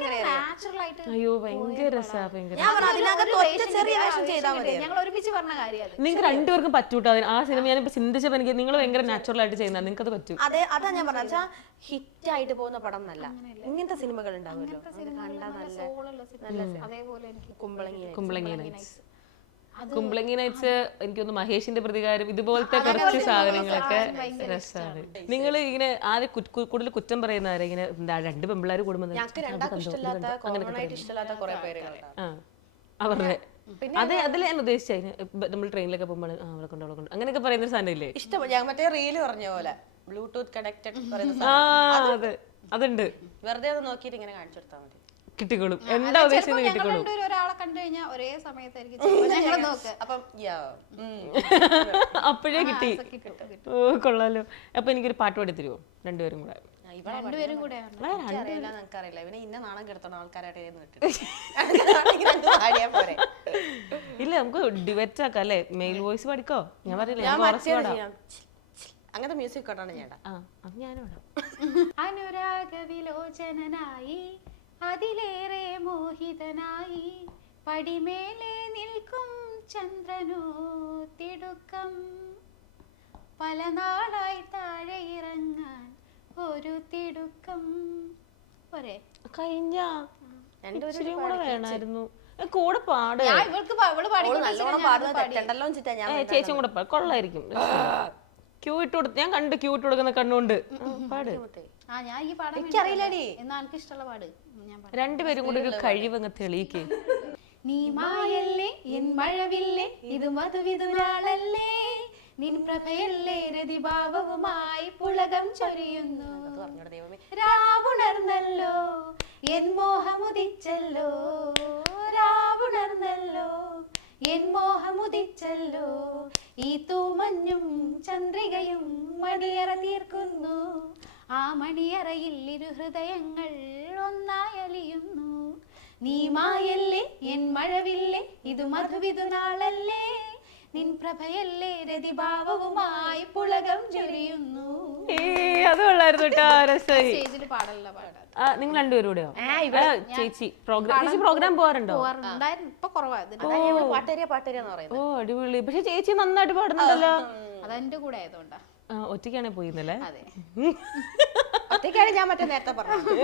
അയ്യോ ഭയങ്കര രസാ, ഭയങ്കര. ഞങ്ങൾ ഒരുമിച്ച് പറഞ്ഞ കാര്യം നിങ്ങൾക്ക് രണ്ടുപേർക്കും പറ്റൂട്ടോ ആ സിനിമ. ഞാനിപ്പോ ചിന്തിച്ചപ്പോ എനിക്ക് നിങ്ങൾ ഭയങ്കര നാച്ചുറൽ ആയിട്ട് ചെയ്യുന്ന, നിങ്ങൾക്ക് അത് പറ്റും. അതെ, അതാ ഞാൻ പറഞ്ഞ ഹിറ്റ് ആയിട്ട് പോകുന്ന പടം എന്നല്ല, ഇങ്ങനത്തെ സിനിമകൾ ഉണ്ടാവുമല്ലോ. അതേപോലെ എനിക്ക് കുമ്പളങ്ങി നൈറ്റ്സ്. കുമ്പളങ്ങി നൈറ്റ്സ് എനിക്കൊന്ന് മഹേഷിന്റെ പ്രതികാരം, ഇതുപോലത്തെ കുറച്ച് സാധനങ്ങളൊക്കെ രസമാണ്. നിങ്ങൾ ഇങ്ങനെ ആര് കൂടുതൽ കുറ്റം പറയുന്നവരെ ഇങ്ങനെ രണ്ട് പെമ്പിള്ളേർ കൂടുമ്പോൾ അവരുടെ അതെ അതിൽ ഞാൻ ഉദ്ദേശിച്ച നമ്മൾ ട്രെയിനിലൊക്കെ പോകുമ്പോൾ അവളെ കൊണ്ട് അങ്ങനെയൊക്കെ പറയുന്ന സാധനം ഇല്ലേ? ഇഷ്ടം. ഞാൻ മറ്റേ റീല് പറഞ്ഞ പോലെ ബ്ലൂടൂത്ത് കണക്റ്റഡ് അതെ അതുണ്ട്. വെറുതെ അത് നോക്കിയിട്ട് ഇങ്ങനെ കാണിച്ചു കൊടുത്താൽ മതി, കിട്ടിക്കോളും. എന്താ ഉദ്ദേശിച്ചത് കിട്ടിക്കോളും. ഒരാളെ കണ്ടു കഴിഞ്ഞാൽ ഒരേ സമയത്തായിരിക്കും അപ്പോഴേ കിട്ടി. ഓ കൊള്ളാലോ. അപ്പൊ എനിക്കൊരു പാട്ട് പാടി തരുമോ രണ്ടുപേരും കൂടെ? നമുക്കറിയില്ല, ഇവനെ ഇന്ന നാണം കെടുത്തണം ആൾക്കാരായിട്ട്. ഇല്ല നമുക്ക് ഡിവറ്റ് ആക്കാം അല്ലേ? മെയിൽ വോയിസ് പഠിക്കോ? ഞാൻ പറയില്ല അങ്ങനത്തെ മ്യൂസിക് കേട്ടാണ് ഞാൻ ഞാനും അനുരാഗവിലോചനായി അതിലേറെ മോഹിതനായി പടിമേലെ നിൽക്കും ചന്ദ്രനോ തിടുക്കം പല നാളായി താഴെ ഇറങ്ങാൻ ഒരു തിടുക്കം. ഒരേ കഴിഞ്ഞ രണ്ടുപേരും കൂടെ വേണമായിരുന്നു കൂടെ പാട്. ചേച്ചിയും കൂടെ കൊള്ളായിരിക്കും. ക്യൂ ഇട്ട് കൊടുത്ത് ഞാൻ കണ്ട് ക്യൂ ഇട്ട് കൊടുക്കുന്ന കണ്ണുകൊണ്ട് പാട്. രണ്ടുപേരും കൂടെ ഒരു കഴിവങ്ങ് തെളിയിക്കേ. നീ മായല്ലേ എൻ മഴവില്ലേ ഇത് മധുവിധുരാളല്ലേ നിൻ പ്രഭയല്ലേ രതിഭാവവുമായി പുളകം ചൊരിയുന്നു രാവുണർന്നല്ലോ എൻ മോഹമുദിച്ചല്ലോ രാവുണർന്നല്ലോ എൻ മോഹമുദിച്ചല്ലോ ഈ തൂമഞ്ഞും ചന്ദ്രികയും മണിയറ തീർക്കുന്നു ആ മണിയറയിൽ ഇരു ഹൃദയങ്ങൾ ഒന്നായി അലിയുന്നു നീ മായല്ലേ എൻ മഴവില്ലേ ഇത് മധുവിധുനാളല്ലേ നിൻ പ്രഭയല്ലേ രതിഭാവവുമായി പുളകം ചൊരിയുന്നു. അത് കൊള്ളായിരുന്നു കേട്ടോ, രസമായി. സ്റ്റേജിൽ പാടല്ല പാടാ. നിങ്ങൾ രണ്ടുപേരും കൂടെയോ? ചേച്ചി പ്രോഗ്രാം പോവാറുണ്ടോ? ഇപ്പൊ കുറവാണ്. ഓ അടിപൊളി. പക്ഷെ ചേച്ചി നന്നായിട്ട് പാടുന്നുണ്ടല്ലോ. അതെന്റെ കൂടെ ആയതുകൊണ്ടാ. ഒറ്റയ്ക്കാണെ പോയിന്നല്ലേ? അതെ ഒറ്റയ്ക്കാണ് ഞാൻ മറ്റേ നേരത്തെ പറഞ്ഞത്.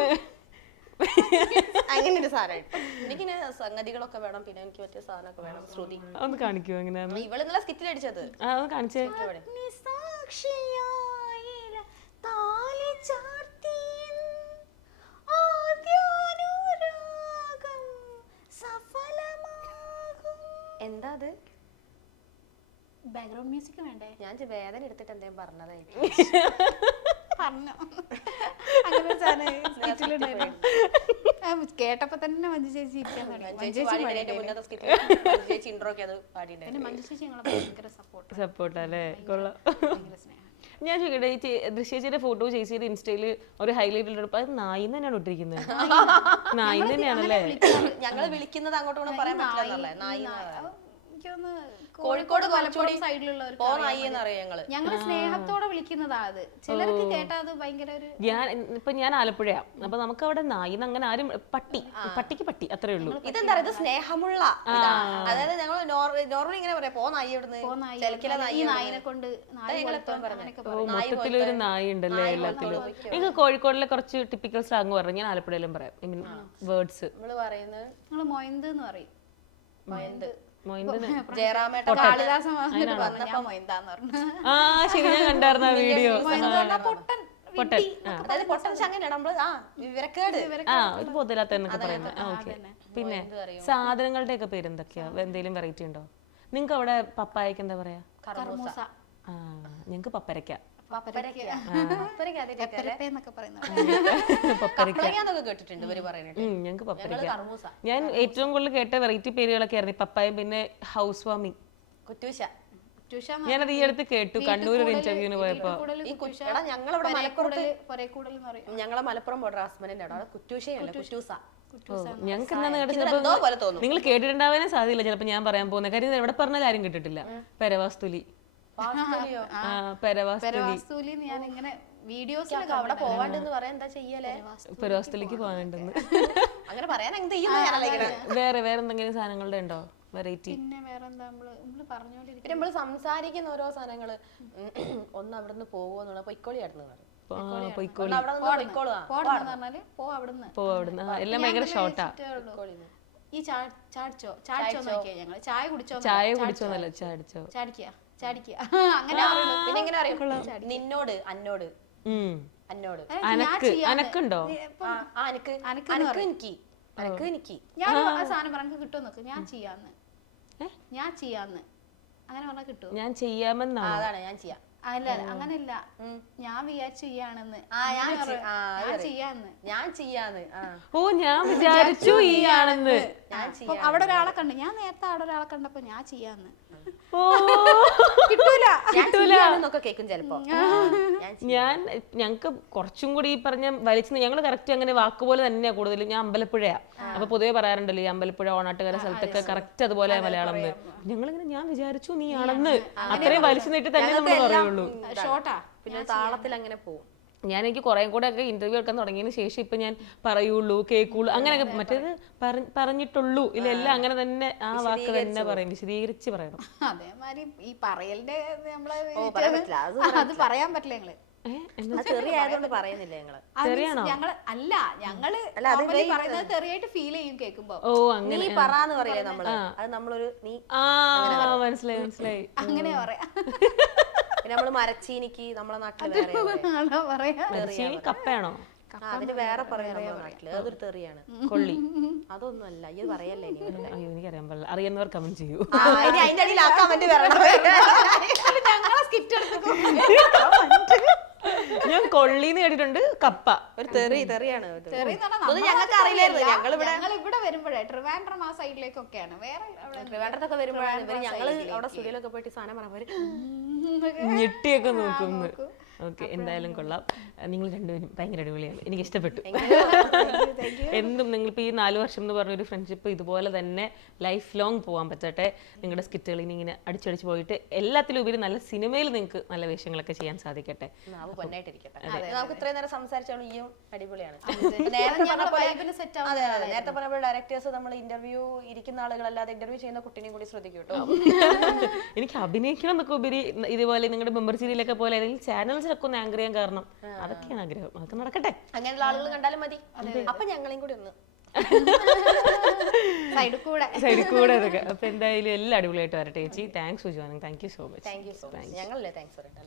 അങ്ങനെ ഒരു സാധനം എനിക്കിങ്ങനെ സംഗതികളൊക്കെ വേണം, പിന്നെ എനിക്ക് മറ്റേ സാധനമൊക്കെ വേണം. ശ്രുതി ഒന്ന് കാണിക്കോ? എങ്ങനെ ഇവളെന്നുള്ള സ്കിറ്റിൽ അടിച്ചത് കാണിച്ചേ. എന്താ അത്? ബാക്ക്ഗ്രൗണ്ട് മ്യൂസിക് വേണ്ടേ? ഞാൻ വേദന എടുത്തിട്ട് എന്തേലും പറഞ്ഞതായിരിക്കും. കേട്ടപ്പോ തന്നെ മഞ്ജു ചേച്ചി സപ്പോർട്ടല്ലേ? കൊള്ളാം. ഞാൻ ചോദിക്കട്ടെ, ദൃശ്യേച്ചിയുടെ ഫോട്ടോ ചേച്ചിയുടെ ഇൻസ്റ്റയില് ഒരു ഹൈലൈറ്റ് ഇട്ടപ്പോ അത് നായിന്ന് തന്നെയാണ് ഇട്ടിരിക്കുന്നത്. നായിന്ന് തന്നെയാണല്ലേ? ഞങ്ങള് വിളിക്കുന്നത് അങ്ങോട്ടും പറയാൻ പറ്റില്ല. എനിക്കൊന്ന് കോഴിക്കോട് മലപ്പുറം സൈഡിലുള്ളവർക്ക് അറിയാം ഞങ്ങള്. ഞങ്ങള് സ്നേഹത്തോടെ വിളിക്കുന്നതാ അത്. ചിലർക്ക് കേട്ടാ അത് ഭയങ്കര ഒരു ഞാൻ ആലപ്പുഴയാ, അപ്പൊ നമുക്ക് അവിടെ നായി അങ്ങനെ ആരും പട്ടിക്ക് പട്ടി അത്രേ ഉള്ളൂ. ഇതെന്താ ഇത് സ്നേഹമുള്ള അതായത് ഞങ്ങൾ നോർമലി ഇങ്ങനെ പറയാം പോ നായി ഇവിടുന്ന് നായിനെ കൊണ്ട് മൊത്തത്തിലൊരു നായി ഉണ്ടല്ലേ എല്ലാത്തിലും. എനിക്ക് കോഴിക്കോടിലെ കുറച്ച് ടിപ്പിക്കൽ സ്ലാങ് പറഞ്ഞു, ഞാൻ ആലപ്പുഴയിലും പറയാം. ഐ മീൻ വേർഡ്സ് നമ്മള് പറയുന്നത് നിങ്ങള് മൊയന്ത് എന്ന് പറയും. ജയറാമേട്ടൻ കാളിദാസൻ വന്നപ്പോ മൊയന്താന്ന് പറഞ്ഞു. ആ ശരി, ഞാൻ കണ്ടായിരുന്നു ആ വീഡിയോ. പൊട്ടൻ അതായത് പൊട്ടൻസ് അങ്ങനെയാണ് നമ്മള് വിവരക്കേട് ഒരു പൊതിലാത്ത എന്നൊക്കെ പറയുന്നത്. ഓക്കെ. പിന്നെ സാധനങ്ങളുടെ ഒക്കെ പേര് എന്തൊക്കെയാ? എന്തെങ്കിലും വെറൈറ്റി ഉണ്ടോ നിങ്ങക്ക് അവിടെ? പപ്പായക്ക് എന്താ പറയാ? കർമൂസ. ഞങ്ങക്ക് പപ്പരക്ക. കേട്ടിട്ടുണ്ട് ഇവര് പറയുന്നത്. ഞങ്ങക്ക് പപ്പരക്ക. ഞാൻ ഏറ്റവും കൂടുതൽ കേട്ട വെറൈറ്റി പേരുകളൊക്കെ ആയിരുന്നു പപ്പായ, പിന്നെ ഹൗസ് വാമിങ്, കുറ്റൂശ. ഞാനത് ഈ അടുത്ത് കേട്ടു കണ്ണൂർ ഒരു ഇന്റർവ്യൂവിന് പോയപ്പോ. ഞങ്ങളെ മലപ്പുറം ബോർഡർ ഹസ്ബൻഡിന്റെ അവിടെ കുറ്റൂശയല്ല കുറ്റൂസ. ഞങ്ങൾക്ക് എന്താ നിങ്ങൾ കേട്ടിട്ടുണ്ടാവാനേ സാധ്യതയില്ല ചിലപ്പോ ഞാൻ പറയാൻ പോകുന്ന കാര്യം. എവിടെ പറഞ്ഞാലും ആരും കേട്ടിട്ടില്ല. പെരവാസ്തുലി. പെരവാസ്തുലി ഞാൻ ഇങ്ങനെ വീഡിയോസിലൊക്കെ അവിടെ പോവാണ്ടെന്ന് പറയാൻ എന്താ ചെയ്യലേ? പെരവാസ്തുലിക്ക് പോകാനുണ്ടെന്ന് അങ്ങനെ പറയാൻ വേറെ എന്തെങ്കിലും സാധനങ്ങളുടെ ഉണ്ടോ വെറൈറ്റി? പിന്നെ വേറെന്താ നമ്മള് പറഞ്ഞോണ്ടിരിക്കും. നമ്മള് സംസാരിക്കുന്ന ഓരോ സാധനങ്ങള് ഒന്ന് അവിടുന്ന് പോവോന്നുള്ള പൊയ്ക്കോളി ആയിരുന്നു എല്ലാം ഭയങ്കര ഷോർട്ടാ. ഈ ചാടിച്ചോ നോക്കിയാ ഞങ്ങള് ചായ കുടിച്ചോന്നല്ല ചാടിച്ചോ അങ്ങനെ. പിന്നെ എങ്ങനെ അറിയാം നിന്നോട് അന്നോട് അന്നോട് അനക്കുണ്ടോ? എനിക്ക് ഞാൻ ആ സാധനം പറഞ്ഞ കിട്ടുമോ നോക്ക്. ഞാൻ ചെയ്യാന്ന് അങ്ങനെ പറഞ്ഞാൽ കിട്ടുമോ? ഞാൻ ചെയ്യാമെന്നാണ്. അതാണ് ഞാൻ ചെയ്യാം. അല്ല അങ്ങനല്ല, ഞാൻ വിചാരിച്ചു ചെയ്യാണെന്ന്. ഞാൻ ചെയ്യാന്ന്. ഓ ഞാൻ വിചാരിച്ചു ഈ ആണെന്ന്. അവിടെ ഒരാളെ കണ്ടു, ഞാൻ നേരത്തെ അവിടെ ഒരാളെ കണ്ടപ്പോ ഞാൻ ചെയ്യാന്ന്. കേൾക്കും ചിലപ്പോ. ഞങ്ങക്ക് കുറച്ചും കൂടി ഈ പറഞ്ഞ വലിച്ചു ഞങ്ങള് കറക്റ്റ് അങ്ങനെ വാക്കുപോലെ തന്നെയാ കൂടുതലും. ഞാൻ അമ്പലപ്പുഴയാ, അപ്പൊ പൊതുവെ പറയാറുണ്ടല്ലോ ഈ അമ്പലപ്പുഴ ഓണാട്ടുകാര സ്ഥലത്തൊക്കെ കറക്റ്റ് അതുപോലെ മലയാളം. ഞങ്ങളിങ്ങനെ ഞാൻ വിചാരിച്ചു നീ ആണെന്ന് അത്രയും വലിച്ചു നീട്ടി തന്നെ നമ്മൾ പറയുള്ളൂ. പിന്നെ താളത്തിൽ അങ്ങനെ പോകും. ഞാൻ എനിക്ക് കുറെ കൂടെ ഒക്കെ ഇന്റർവ്യൂ എടുക്കാൻ തുടങ്ങിയതിന് ശേഷം ഇപ്പൊ ഞാൻ പറയുള്ളൂ കേൾക്കുള്ളൂ അങ്ങനെയൊക്കെ. മറ്റേത് പറഞ്ഞിട്ടുള്ളൂ ഇല്ല എല്ലാം അങ്ങനെ തന്നെ ആ വാക്ക് തന്നെ പറയും, വിശദീകരിച്ച് പറയണം. അതേമാതിരി ഈ പറയലിന്റെ അത് പറയാൻ പറ്റില്ല. ഞങ്ങള് പറയുന്നത് തെറിയായിട്ട് ഫീൽ ചെയ്യും കേൾക്കുമ്പോ. നീ പറയാന്ന് പറയില്ലേ നമ്മള്, അത് നമ്മളൊരു നീ മനസ്സിലായി അങ്ങനെ പറയാ. പിന്നെ നമ്മള് മരച്ചീനിക്ക് നമ്മളെ നാട്ടില് മരച്ചീനി കപ്പയാണോ? അതിന് വേറെ പറയുന്ന നാട്ടില് അതൊരു തെറിയാണ്. കൊള്ളി അതൊന്നും അല്ല, ഇത് പറയല്ലേ. അയ്യോ എനിക്കറിയാൻ പാടില്ല, അറിയുന്നവർ കമന്റ് ചെയ്യൂ. അതിന്റെ അടിയിൽ ആ കമന്റ് വരണം. ഞങ്ങളെ സ്കിറ്റ് ഞാൻ കൊള്ളിന്ന് കേട്ടിട്ടുണ്ട്, കപ്പ ഒരു തെറിയാണ്. ഞങ്ങൾക്ക് അറിയില്ലായിരുന്നു. ഞങ്ങളിവിടെ വരുമ്പോഴേ ട്രിവാൻഡ്രം ആ സൈഡിലേക്കൊക്കെയാണ്. വേറെ ട്രിവാൻഡ്രത്തൊക്കെ വരുമ്പോഴാണ് ഞങ്ങള് അവിടെ സ്റ്റുഡിയോയിലൊക്കെ പോയിട്ട് സാധനം പറഞ്ഞവര് ഞെട്ടിയൊക്കെ നോക്കുന്നു. ഓക്കെ, എന്തായാലും കൊള്ളാം. നിങ്ങൾ രണ്ടുപേരും ഭയങ്കര അടിപൊളിയാണ്, എനിക്ക് ഇഷ്ടപ്പെട്ടു. എന്തും നിങ്ങളിപ്പോൾ ഈ 4 വർഷം എന്ന് പറഞ്ഞൊരു ഫ്രണ്ട്ഷിപ്പ് ഇതുപോലെ തന്നെ ലൈഫ് ലോങ് പോകാൻ പറ്റട്ടെ. നിങ്ങളുടെ സ്കിറ്റുകൾ ഇനി ഇങ്ങനെ അടിച്ചടിച്ച് പോയിട്ട് എല്ലാത്തിലും ഉപരി നല്ല സിനിമയിൽ നിങ്ങൾക്ക് നല്ല വേഷങ്ങളൊക്കെ ചെയ്യാൻ സാധിക്കട്ടെ. നമുക്ക് ഇത്രയും നേരം സംസാരിച്ചാലും ഈ അടിപൊളിയാണ്. നേരത്തെ പറഞ്ഞപ്പോൾ ഡയറക്ടേഴ്സ് നമ്മൾ ഇന്റർവ്യൂ ഇരിക്കുന്ന ആളുകളല്ലാതെ ഇന്റർവ്യൂ ചെയ്യുന്ന കുട്ടീനെയും കൂടി ശ്രദ്ധിക്കും കേട്ടോ. എനിക്ക് അഭിനയിക്കണം എന്നൊക്കെ ഉപരി ഇതുപോലെ നിങ്ങളുടെ മെമ്പർ സീരിയലൊക്കെ പോലെ ഏതെങ്കിലും ചാനൽസിലൊക്കെ ഒന്ന് ആങ്കർ ചെയ്യാൻ കാരണം അതൊക്കെയാണ് ആഗ്രഹം. അതൊക്കെ നടക്കട്ടെ. അങ്ങനെയുള്ള ആളുകൾ കണ്ടാലും മതി. അപ്പൊ ഞങ്ങളെയും കൂടി ഒന്ന് സൈഡിൽ കൂടെ അതൊക്കെ. അപ്പൊ എന്തായാലും എല്ലാം അടിപൊളിയായിട്ട് വരട്ടെ ചേച്ചി. Thanks for joining. Thank you so much. ഞങ്ങളല്ലേ താങ്ക്സ് പറയട്ടെ.